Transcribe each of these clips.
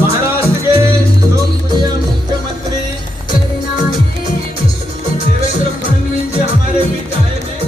महाराष्ट्र के लोकप्रिय मुख्यमंत्री देवेंद्र फडणवीस जी हमारे बीच आए हैं।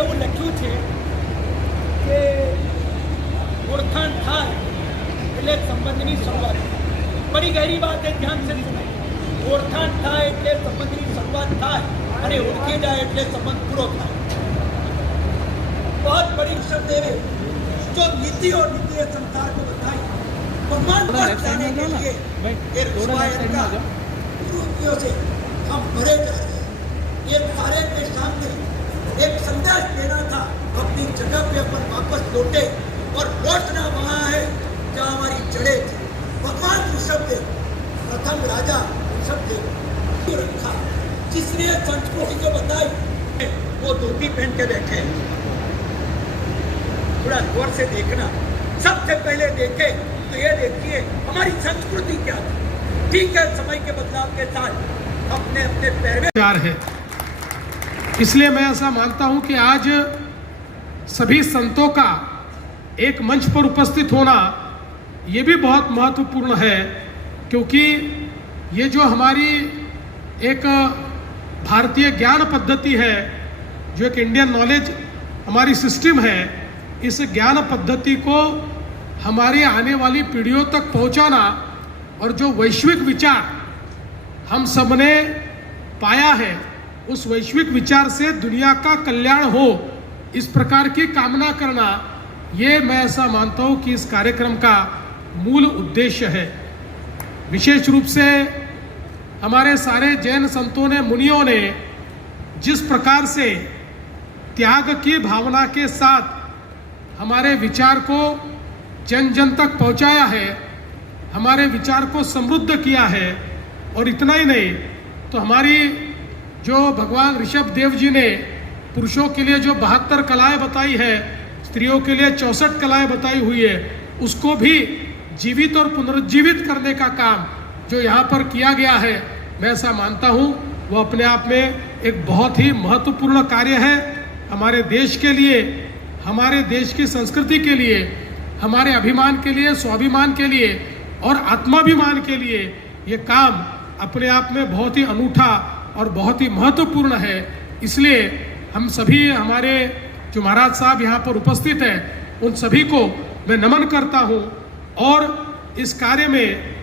એવું લખ્યું છે કે ઓળખાણ થાય એટલે સંબંધની શરૂઆત બડી ગહેરી વાત છે, ધ્યાન से सुनाई। ઓળખાણ થાય એટલે સંબંધની શરૂઆત થાય અને ઓળખી જાય એટલે સંબંધ પૂરો થાય। बहुत बड़ी शब्द है जो नीति और नीति संसार को बताई। भगवान पास जाने के लिए एक रुपये का रुपयों से हम भरे जा रहे हैं। ये सारे के सामने एक संदेश देना था, अपनी जगह पे अपन वापस लौटे और लौटना वहाँ है जहाँ हमारी जड़ें थी। भगवान ऋषभदेव प्रथम राजा ऋषभदेव रखा, जिसने संस्कृति को बताई वो धोती पहन के बैठे। थोड़ा गौर से देखना, सबसे पहले देखे तो ये देखिए हमारी संस्कृति क्या थी। ठीक है, समय के बदलाव के साथ अपने अपने पैर में है। इसलिए मैं ऐसा मानता हूं कि आज सभी संतों का एक मंच पर उपस्थित होना ये भी बहुत महत्वपूर्ण है, क्योंकि ये जो हमारी एक भारतीय ज्ञान पद्धति है, जो एक इंडियन नॉलेज हमारी सिस्टम है, इस ज्ञान पद्धति को हमारी आने वाली पीढ़ियों तक पहुंचाना और जो वैश्विक विचार हम सबने पाया है, उस वैश्विक विचार से दुनिया का कल्याण हो, इस प्रकार की कामना करना, ये मैं ऐसा मानता हूँ कि इस कार्यक्रम का मूल उद्देश्य है। विशेष रूप से हमारे सारे जैन संतों ने, मुनियों ने जिस प्रकार से त्याग की भावना के साथ हमारे विचार को जन जन तक पहुँचाया है, हमारे विचार को समृद्ध किया है, और इतना ही नहीं तो हमारी जो भगवान ऋषभदेव जी ने पुरुषों के लिए जो 72 कलाएं बताई है, स्त्रियों के लिए 64 कलाएं बताई हुई है, उसको भी जीवित और पुनरुज्जीवित करने का काम जो यहाँ पर किया गया है, मैं ऐसा मानता हूँ वो अपने आप में एक बहुत ही महत्वपूर्ण कार्य है। हमारे देश के लिए, हमारे देश की संस्कृति के लिए, हमारे अभिमान के लिए, स्वाभिमान के लिए और आत्माभिमान के लिए ये काम अपने आप में बहुत ही अनूठा और बहुत ही महत्वपूर्ण है। इसलिए हम सभी, हमारे जो महाराज साहब यहाँ पर उपस्थित हैं, उन सभी को मैं नमन करता हूँ। और इस कार्य में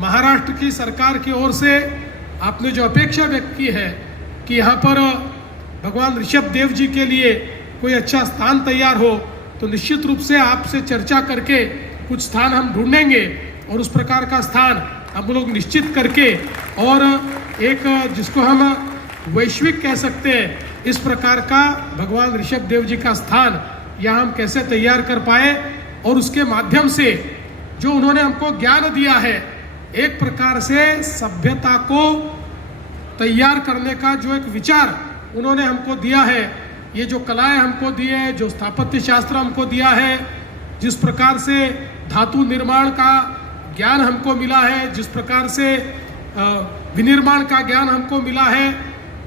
महाराष्ट्र की सरकार की ओर से आपने जो अपेक्षा व्यक्त की है कि यहाँ पर भगवान ऋषभदेव जी के लिए कोई अच्छा स्थान तैयार हो, तो निश्चित रूप से आपसे चर्चा करके कुछ स्थान हम ढूंढेंगे और उस प्रकार का स्थान हम लोग निश्चित करके, और एक जिसको हम वैश्विक कह सकते हैं, इस प्रकार का भगवान ऋषभदेव जी का स्थान यहाँ हम कैसे तैयार कर पाए, और उसके माध्यम से जो उन्होंने हमको ज्ञान दिया है, एक प्रकार से सभ्यता को तैयार करने का जो एक विचार उन्होंने हमको दिया है, ये जो कलाएं हमको दी है, जो स्थापत्य शास्त्र हमको दिया है, जिस प्रकार से धातु निर्माण का ज्ञान हमको मिला है, जिस प्रकार से विनिर्माण का ज्ञान हमको मिला है,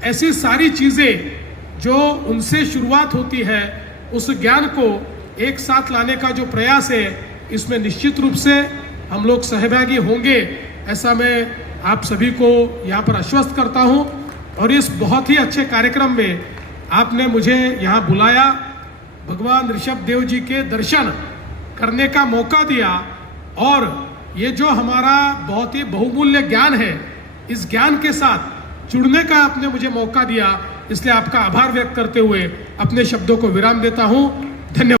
ऐसी सारी चीज़ें जो उनसे शुरुआत होती है, उस ज्ञान को एक साथ लाने का जो प्रयास है, इसमें निश्चित रूप से हम लोग सहभागी होंगे, ऐसा मैं आप सभी को यहाँ पर आश्वस्त करता हूँ। और इस बहुत ही अच्छे कार्यक्रम में आपने मुझे यहाँ बुलाया, भगवान ऋषभदेव जी के दर्शन करने का मौका दिया, और ये जो हमारा बहुत ही बहुमूल्य ज्ञान है, इस ज्ञान के साथ जुड़ने का आपने मुझे मौका दिया, इसलिए आपका आभार व्यक्त करते हुए अपने शब्दों को विराम देता हूँ। धन्यवाद।